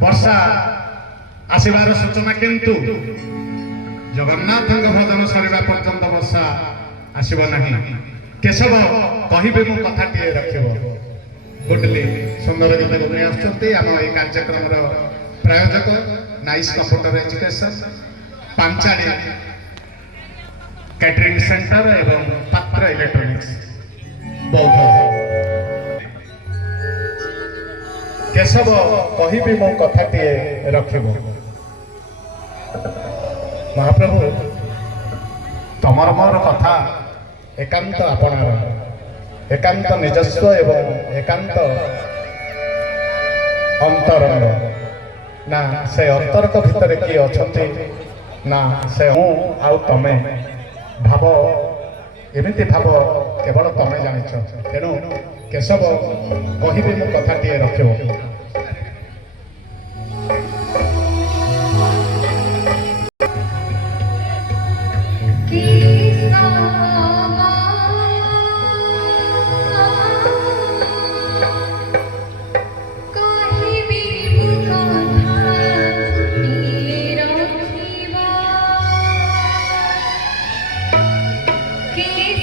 ବର୍ଷା ଆସିବାର ସୂଚନା, କିନ୍ତୁ ଜଗନ୍ନାଥଙ୍କ ଭଜନ ସରିବା ପର୍ଯ୍ୟନ୍ତ ବର୍ଷା ଆସିବ ନାହିଁ। କେଶବ କହିବେ ମୁଁ କଥାଟିଏ ରଖିବ। ଗୁଡଲି ସୁନ୍ଦର ଗୀତ ନେଇ ଆସୁଛନ୍ତି। ଆମ ଏହି କାର୍ଯ୍ୟକ୍ରମର ପ୍ରାୟୋଜକ nice computer education, Panchali catering centre ଏବଂ ପାତ୍ର ଇଲେକ୍ଟ୍ରୋନିକ୍ସ ବୌଦ୍ଧ। କେଶବ କହିବି ମୋ କଥାଟିଏ ରଖିବ। ମହାପ୍ରଭୁ, ତମର ମୋର କଥା ଏକାନ୍ତ ଆପଣାର, ଏକାନ୍ତ ନିଜସ୍ୱ ଏବଂ ଏକାନ୍ତ ଅନ୍ତରଙ୍ଗ। ନା ସେ ଅନ୍ତର୍କ ଭିତରେ କିଏ ଅଛନ୍ତି, ନା ସେ ମୁଁ ଆଉ ତମେ। ଭାବ ଏମିତି ଭାବ କେବଳ ତମେ ଜାଣିଛ। ତେଣୁ କେଶବ କହିବି ମୁଁ କଥାଟିଏ ରଖିବ। Keep